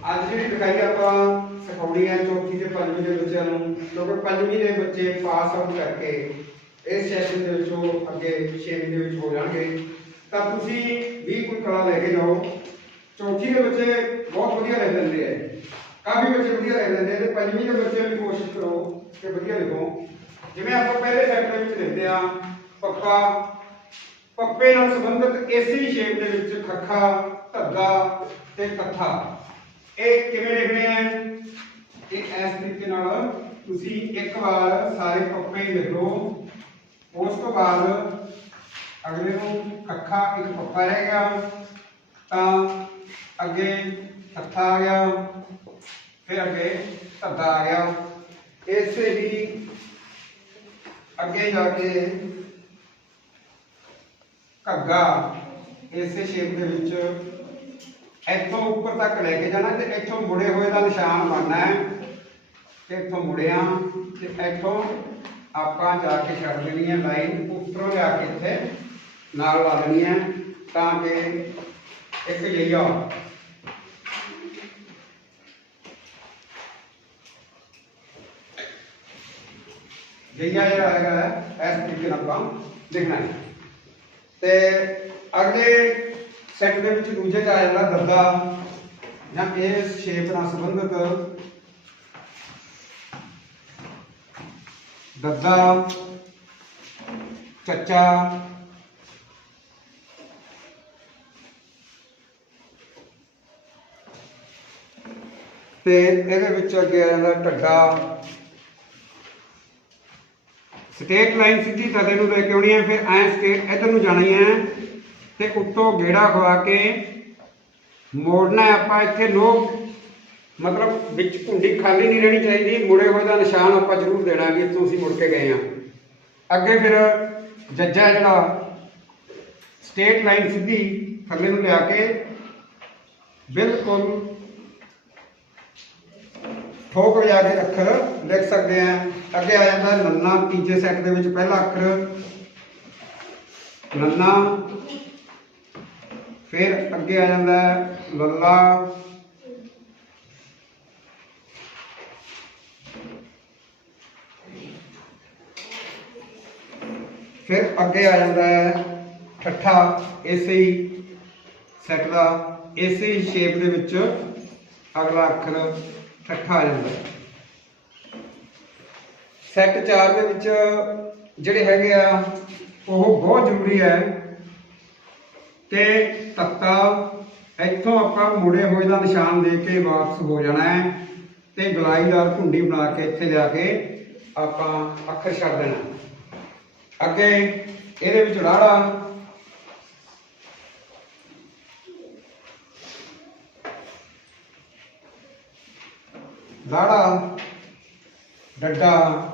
ਅੱਜ ਜਿਹੜੀ ਦਿਖਾਈ ਆਪਾਂ ਸਿਖਾਉਣੀ ਹੈ ਚੌਥੀ ਤੇ ਪੰਜਵੀਂ ਦੇ ਬੱਚਿਆਂ ਨੂੰ, ਕਿਉਂਕਿ ਪੰਜਵੀਂ ਦੇ ਬੱਚੇ ਪਾਸ ਆਊਟ ਕਰਕੇ ਇਸ ਸੈਸ਼ਨ ਦੇ ਵਿੱਚੋਂ ਅੱਗੇ ਛੇਵੀਂ ਦੇ ਵਿੱਚ ਹੋ ਜਾਣਗੇ। ਤਾਂ ਤੁਸੀਂ ਵੀ ਕੋਈ ਕਲਾ ਲੈ ਕੇ ਜਾਓ। ਚੌਥੀ ਦੇ ਬੱਚੇ ਬਹੁਤ ਵਧੀਆ ਰਹਿ ਲੈਂਦੇ ਆ ਕਾਫੀ ਬੱਚੇ ਵਧੀਆ ਰਹਿ ਲੈਂਦੇ ਤੇ ਪੰਜਵੀਂ ਦੇ ਬੱਚੇ ਵੀ ਕੋਸ਼ਿਸ਼ ਕਰੋ ਕਿ ਵਧੀਆ ਲਿਖੋ। ਜਿਵੇਂ ਆਪਾਂ ਪਹਿਲੇ ਸੈਕਟਰ ਵਿੱਚ ਲਿਖਦੇ ਆ ਪੱਕਾ ਪੱਪੇ ਨਾਲ ਸੰਬੰਧਿਤ ਇਸੇ ਸ਼ੇਪ ਦੇ ਵਿੱਚ ਖੱਖਾ, ਧੱਗਾ ਤੇ ਕੱਥਾ। ਇਹ ਕਿਵੇਂ ਲਿਖਣੇ ਆ? ਇਹ ਇਸ ਤਰੀਕੇ ਨਾਲ ਤੁਸੀਂ ਇੱਕ ਵਾਰ ਸਾਰੇ ਪੱਪੇ ਹੀ ਲਿਖ ਲਓ। ਉਸ ਤੋਂ ਬਾਅਦ ਅਗਲੇ ਨੂੰ ਕੱਖਾ ਇੱਕ ਪੱਪਾ ਰਹਿ ਗਿਆ, ਤਾਂ ਅੱਗੇ ਹੱਥਾ ਆ ਗਿਆ, ਫਿਰ ਅੱਗੇ ਧੱਦਾ ਆ ਗਿਆ। ਇਸੇ ਹੀ ਅੱਗੇ ਜਾ ਕੇ ਘੱਗਾ ਇਸੇ ਸ਼ੇਪ ਦੇ ਵਿੱਚ ਇੱਥੋਂ ਉੱਪਰ ਤੱਕ ਲੈ ਕੇ ਜਾਣਾ ਤੇ ਇੱਥੋਂ ਮੁੜੇ ਹੋਏ ਦਾ ਨਿਸ਼ਾਨ ਬਣਨਾ ਹੈ। ਤੇ ਇੱਥੋਂ ਮੁੜਿਆ ਤੇ ਇੱਥੋਂ ਆਪਾਂ ਜਾ ਕੇ ਛੱਡ ਦੇਣੀ ਹੈ ਲਾਈਨ ਉੱਪਰੋਂ ਲਿਆ ਕੇ ਇੱਥੇ ਨਾਲ ਲਾ ਦੇਣੀ ਹੈ ਤਾਂ ਕਿ ਇੱਕ ਜਈਆ ਜਈਆ ਜਿਹੜਾ ਹੈਗਾ ਹੈ, ਇਸ ਤਰੀਕੇ ਨਾਲ ਆਪਾਂ ਲਿਖਣਾ ਹੈ। ਤੇ ਅਗਲੇ ਸੈਟ ਦੇ ਵਿੱਚ ਦੂਜੇ ਚ ਆ ਜਾਂਦਾ ਦੱਦਾ ਜਾਂ ਇਹ ਸ਼ੇਪ ਨਾਲ ਸੰਬੰਧਿਤ। ਦੱਦਾ ਚੱਚਾ, ਤੇ ਇਹਦੇ ਵਿੱਚ ਅੱਗੇ ਆ ਜਾਂਦਾ ਢੱਡਾ। ਸਟੇਟ ਲਾਈਨ ਸਿੱਧੀ ਤਲੇ ਨੂੰ ਲੈ ਕੇ ਆਉਣੀ ਹੈ, ਫਿਰ ਐ ਸਟੇਟ ਇਧਰ ਨੂੰ ਜਾਣੀ ਹੈ। ਤੇ ਉੱਤੋਂ ਗੇੜਾ ਖਵਾ ਕੇ ਮੋੜਨਾ ਆਪਾਂ, ਇੱਥੇ ਲੋਕ ਮਤਲਬ ਵਿੱਚ ਭੁੰਡੀ ਖਾਲੀ ਨਹੀਂ ਰਹਿਣੀ ਚਾਹੀਦੀ, ਮੁੜੇ ਹੋਏ ਦਾ ਨਿਸ਼ਾਨ ਆਪਾਂ ਜ਼ਰੂਰ ਦੇਣਾ ਵੀ ਇੱਥੋਂ ਅਸੀਂ ਮੁੜ ਕੇ ਗਏ ਆ ਅੱਗੇ ਫਿਰ ਜੱਜਾ ਜਿਹੜਾ ਸਟੇਟ ਲਾਈਨ ਸਿੱਧੀ ਥੱਲੇ ਨੂੰ ਲਿਆ ਕੇ ਬਿਲਕੁਲ ਠੋਕ ਵਜਾ ਕੇ ਅੱਖਰ ਲਿਖ ਸਕਦੇ ਆ ਅੱਗੇ ਆ ਜਾਂਦਾ ਨੰਨਾ ਤੀਜੇ ਸੈੱਟ ਦੇ ਵਿੱਚ ਪਹਿਲਾ ਅੱਖਰ। ਨੰਨਾ ਫਿਰ ਅੱਗੇ ਆ ਜਾਂਦਾ ਹੈ ਲੱਲਾ। ਫਿਰ ਅੱਗੇ ਆ ਜਾਂਦਾ ਹੈ ਠੱਠਾ, ਇਸੇ ਹੀ ਸੈੱਟ ਦਾ, ਇਸੇ ਹੀ ਸ਼ੇਪ ਦੇ ਵਿੱਚ ਅਗਲਾ ਅੱਖਰ ਠੱਠਾ ਆ ਜਾਂਦਾ ਹੈ। ਸੈੱਟ 4 ਦੇ ਵਿੱਚ ਜਿਹੜੇ ਹੈਗੇ ਆ, ਉਹ ਬਹੁਤ ਜ਼ਰੂਰੀ ਹੈ ਤੇ ਤੱਤਾ, ਇੱਥੋਂ ਆਪਾਂ ਮੁੜੇ ਹੋਏ ਦਾ ਨਿਸ਼ਾਨ ਦੇ ਕੇ ਵਾਪਸ ਹੋ ਜਾਣਾ ਹੈ ਤੇ ਗਲਾਈਦਾਰ ਢੁੰਡੀ ਬਣਾ ਕੇ ਇੱਥੇ ਲਿਆ ਕੇ ਆਪਾਂ ਅੱਖਰ ਛੱਡ ਦੇਣਾ। ਅੱਗੇ ਇਹਦੇ ਵਿੱਚ ਰਾੜਾ ਰਾੜਾ ਡੱਡਾ।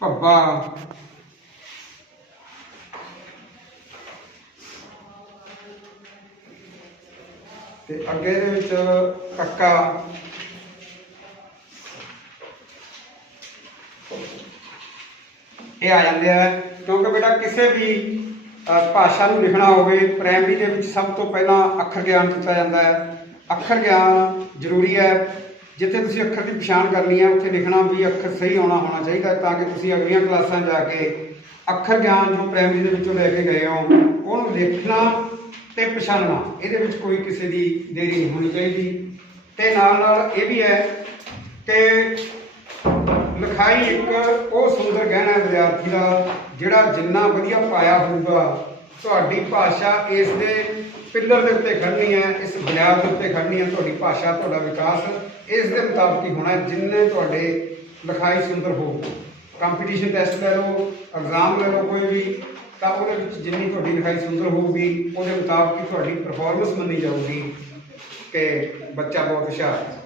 ਭੱਬਾ। ਤੇ ਅੱਗੇ ਦੇ ਵਿੱਚ ਕੱਕਾ। ਇਹ ਆ ਜਾਂਦੇ ਆ, ਕਿਉਂਕਿ ਬੇਟਾ ਕਿਸੇ ਵੀ ਭਾਸ਼ਾ ਨੂੰ ਲਿਖਣਾ ਹੋਵੇ ਪ੍ਰਾਇਮਰੀ ਦੇ ਵਿੱਚ ਸਭ ਤੋਂ ਪਹਿਲਾਂ ਅੱਖਰ ਗਿਆਨ ਦਿੱਤਾ ਜਾਂਦਾ ਹੈ। ਅੱਖਰ ਗਿਆਨ ਜ਼ਰੂਰੀ ਹੈ। ਜਿੱਥੇ ਤੁਸੀਂ ਅੱਖਰ ਦੀ ਪਛਾਣ ਕਰਨੀ ਹੈ, ਉੱਥੇ ਲਿਖਣਾ ਵੀ ਅੱਖਰ ਸਹੀ ਆਉਣਾ ਹੋਣਾ ਚਾਹੀਦਾ ਤਾਂ ਕਿ ਤੁਸੀਂ ਅਗਲੀਆਂ ਕਲਾਸਾਂ ਜਾ ਕੇ ਅੱਖਰ ਗਿਆਨ ਜੋ ਪ੍ਰਾਇਮਰੀ ਦੇ ਵਿੱਚੋਂ ਲੈ ਕੇ ਗਏ ਹੋ, ਉਹਨੂੰ ਲਿਖਣਾ ਤੇ ਪਛਾਣਨਾ, ਇਹਦੇ ਵਿੱਚ ਕੋਈ ਕਿਸੇ ਦੀ ਦੇਰੀ ਨਹੀਂ ਹੋਣੀ ਚਾਹੀਦੀ। ਤੇ ਨਾਲ ਨਾਲ ਇਹ ਵੀ ਹੈ ਕਿ ਲਿਖਾਈ ਇੱਕ ਉਹ ਸੁੰਦਰ ਗਹਿਣਾ ਹੈ ਵਿਦਿਆਰਥੀ ਦਾ, ਜਿਹੜਾ ਜਿੰਨਾ ਵਧੀਆ ਪਾਇਆ ਹੋਊਗਾ ਤੁਹਾਡੀ ਭਾਸ਼ਾ ਇਸ ਦੇ ਪਿੱਲਰ ਦੇ ਉੱਤੇ ਖੜਨੀ ਹੈ, ਇਸ ਬੁਨਿਆਦ ਦੇ ਉੱਤੇ ਖੜਨੀ ਹੈ, ਤੁਹਾਡੀ ਭਾਸ਼ਾ, ਤੁਹਾਡਾ ਵਿਕਾਸ ਇਸ ਦੇ ਮੁਤਾਬਕ ਹੀ ਹੋਣਾ ਜਿੰਨੇ ਤੁਹਾਡੇ ਲਿਖਾਈ ਸੁੰਦਰ ਹੋਊ ਕੰਪੀਟੀਸ਼ਨ ਟੈਸਟ ਲੈ ਲਓ ਐਗਜ਼ਾਮ ਲੈ ਲਓ ਕੋਈ ਵੀ, ਤਾਂ ਉਹਦੇ ਵਿੱਚ ਜਿੰਨੀ ਤੁਹਾਡੀ ਲਿਖਾਈ ਸੁੰਦਰ ਹੋਊਗੀ, ਉਹਦੇ ਮੁਤਾਬਕ ਹੀ ਤੁਹਾਡੀ ਪਰਫਾਰਮੈਂਸ ਮੰਨੀ ਜਾਊਗੀ ਕਿ ਬੱਚਾ ਬਹੁਤ ਹੁਸ਼ਿਆਰ ਹੈ।